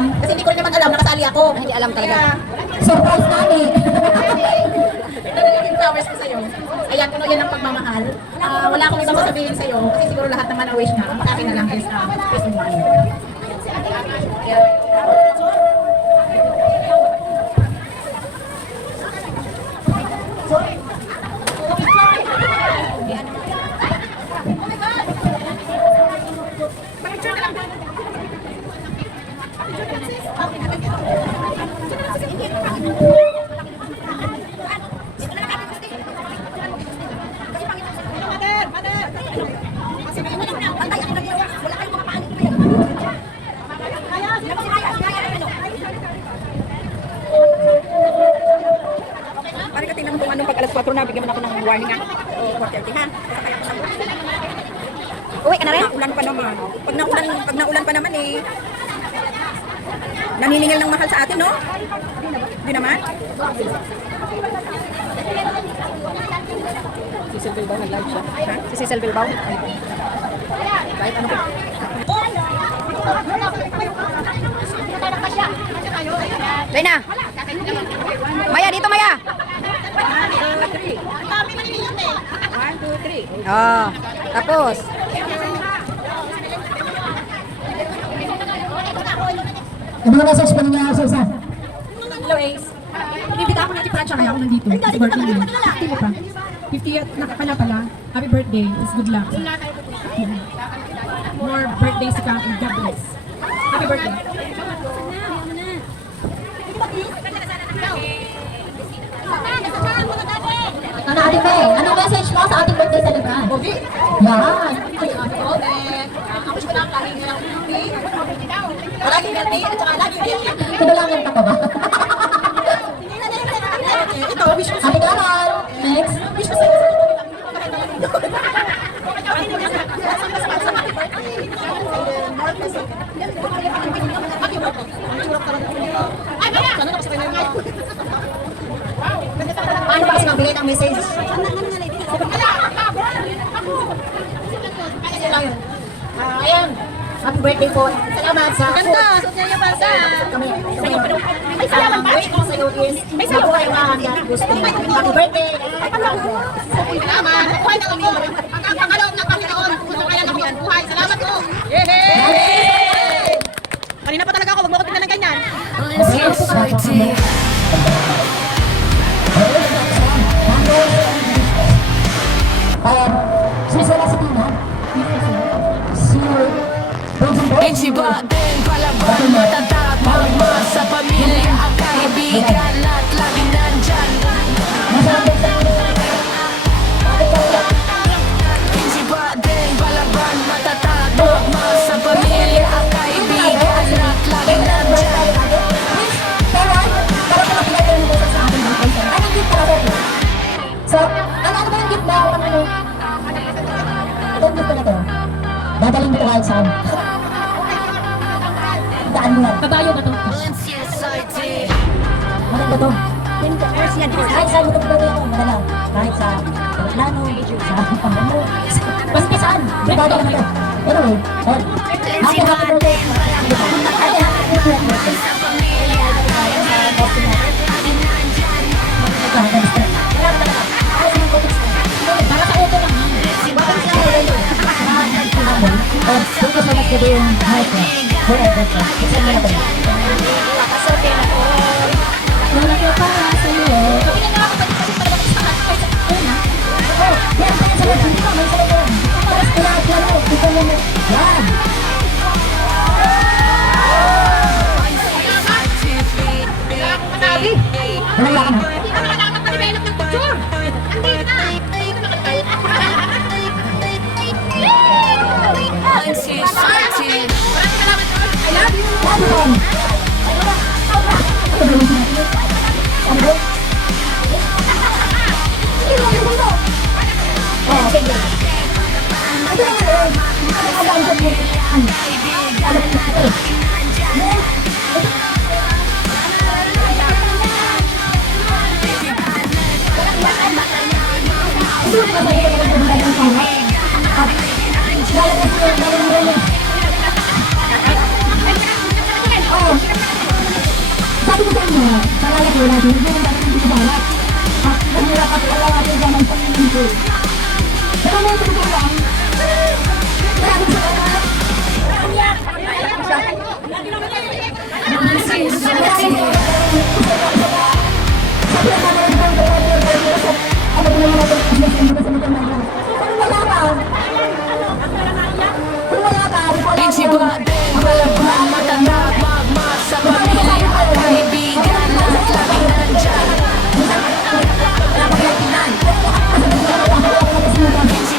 alam. Kasi hindi ko rin naman alam, nakasali ako. Hindi alam talaga. Surprise namin. Ito na yung flowers ko sa'yo. Ayan, kuno yan ang pagmamahal. Wala akong ibang sasabihin sa'yo. Kasi siguro lahat naman na wish na. Ang sa akin na lang is peace of mind. Parang ka tingnan mo kung anong pag alas 4 na, bigyan mo na ako ng warning nga. 4:30 ha? Uwi ka na rin? Ulan pa naman. Pag naulan pa naman eh. Naniningil ng mahal sa atin, no? Hindi naman? Si Cecil Bilbao nag-live siya. Ha? Si Cecil Bilbao? Kahit ano ba? Reyna! Maya, dito Maya! 1, 2, 3. Oh, tapos. Ano na sa Espanya niya sa isa? Hello Ace. Inibita ako natin Francia kaya ako nandito. Sa birthday niya. 50 mo pa. 50th nakakala pala. Happy birthday. It's good luck. More birthdays to come and God bless. Happy birthday. Ano Ate May? Anong message mo sa ating birthday celebration? Okay. Yan! Ako siya lang lagi nilang happy. Palagi birthday at saka lagi birthday. Tudulangan ka pa ba? Ito, wish ko Ate Carol! Next! wish ko sa'yo. Paano ba kasi magbigay ng message? Ayan! Happy birthday po! Salamat sa Ganda! Sosya Bansa! kami. May salamat pa! Wish ko sa'yo is may salamat kayo mahanggang gusto mo. Happy birthday! Salamat! Buhay na kami! Ang pangalaw ng Panginoon! Kung kaya na kami ang buhay! Salamat po! Kanina pa talaga ako, wag mo ko tingnan ng ganyan. Sisala si Tina. Si Ichiba din palaban, matatapang sa pamilya at kaibigan at lagi nandyan. Ichiba din palaban, matatapang sa pamilya at kaibigan at lagi nandyan. So, ano ba yung gift mo? Ano? Itong gift ko na to. Dadaling mo ito kahit saan. Daan mo yan. Kabayo ba to? Maganda to. Kahit saan mo ito pwede ako. Madala. Kahit sa plano, sa pangano. Basta saan. Dadaling mo ito. Anyway. Happy birthday. Happy birthday. Para sa auto lang yan. Thank you so much for being my friend. Forever. Isa mo na to. Wala ko para sa iyo. Oh, yan pa yan sa loob. Hindi ka, may sa loob. Para sa lahat yan. Ito mo mo. Yan. Wala ka na. Oh, wala din. Hindi naman dapat hindi bala. Nahirap at wala natin dyan ang pangyayin. Pero may ito lang. Grabe sa kanan. Iba din palaban, matatag, magmas sa pamilya at kaibigan at laging nandyan.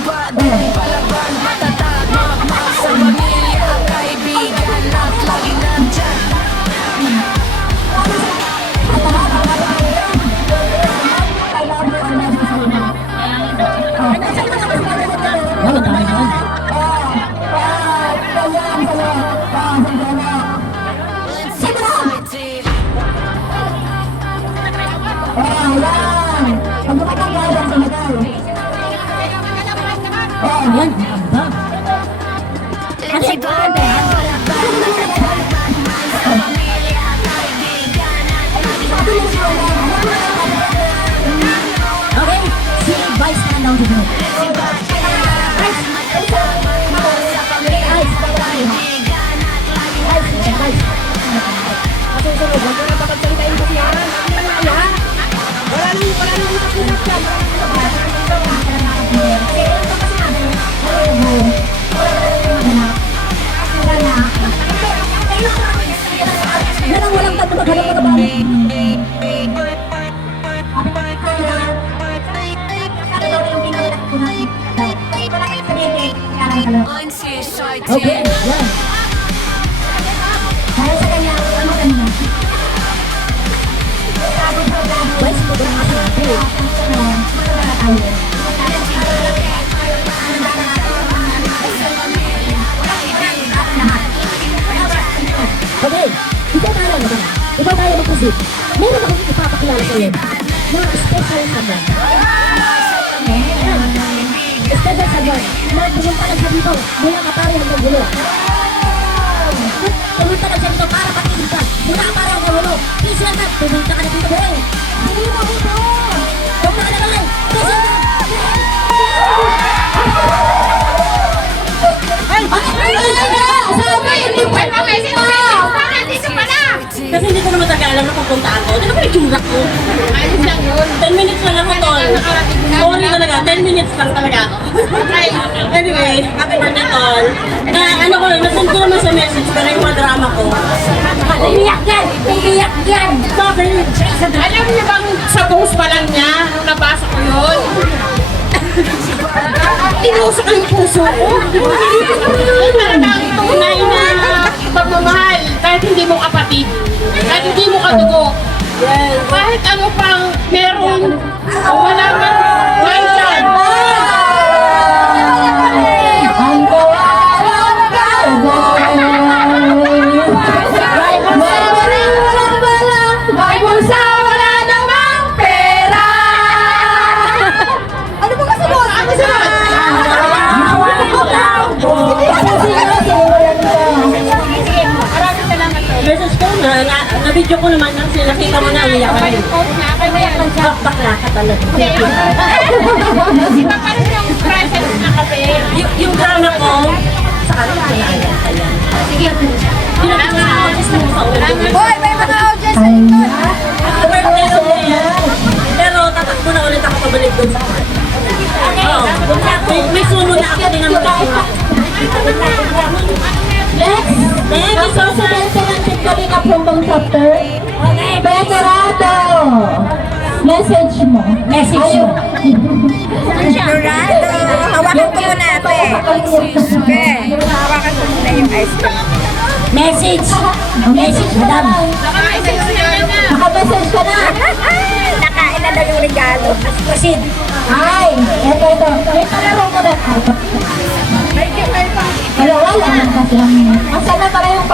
Iba din palaban, matatag, magmas sa pamilya at kaibigan at laging nandyan. Wala tayo naman. Ayan, ganda. Okay, si Vice na lang dito. Walang tanto maghanap mo na ba? Okay, yan. Para sa kanya, ano kanina? West mo ba ang sinabi? Okay, ikaw tayo mag-isip. Meron akong ipapakilala sa'yo na special someone. Special someone na pumunta lang siya dito mula Kapari hanggang Gulo. Pumunta lang siya dito para patingin ka mula Kapari hanggang Gulo. Please lang ka, pumunta ka na dito boy. Hindi mo dito. Pumunta ka na boy. Please lang ka. Kasi hindi ko naman talaga alam na pupuntaan ko. Ano ba yung tsura ko? Ayos lang yun. 10 minutes lang ako, tol. Sorry talaga, 10 minutes lang talaga. Anyway, happy birthday, tol. Na ano ko, nasend ko naman sa message, pero yung mga drama ko. Umiyak yan! Umiyak yan! Bakit? Alam niyo bang sa post pa lang niya, nung nabasa ko yun, tinusok yung puso ko. Talagang tunay na pagmamahal kahit hindi mo kapatid, kahit hindi mo kadugo. Kahit ano pang meron o wala man mindset. Ang kawalang cowboy. May bulsa, wala namang pera. Ano ba kasunod? Ano sunod? Message ko na-video ko naman lang sila. Nakita mo na, umiyak ka rin. Bakla ka talaga. Iba pa rin yung presence na kasi. Yung drama ko, sa kanila ko na ayan. Sige. Pinag-audience na mo sa ulo. Boy, may mga audience Birthday ko yan. Pero tatakbo na ulit ako pabalik doon sa court. Oo. May sumo na ako din naman. Next, Thank you so much. President Kalina Plumbang Chapter. Becerrado. Message mo. Message mo. Dorado. Hawakan ko muna ate. Okay. Hawakan ko muna yung ice cream. Message. Message, madam. Naka-message na yan na. Naka-message ka na. Nakain na daw yung regalo. Proceed. Ay, ito. May palaro ko na. Pero wala lang kasi ang... Asa na para yung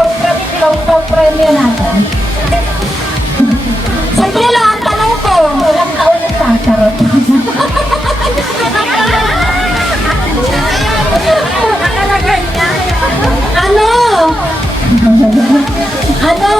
pang-premyo natin? Simple lang ang tanong ko. Walang taon na sa charot. Ano? Ano?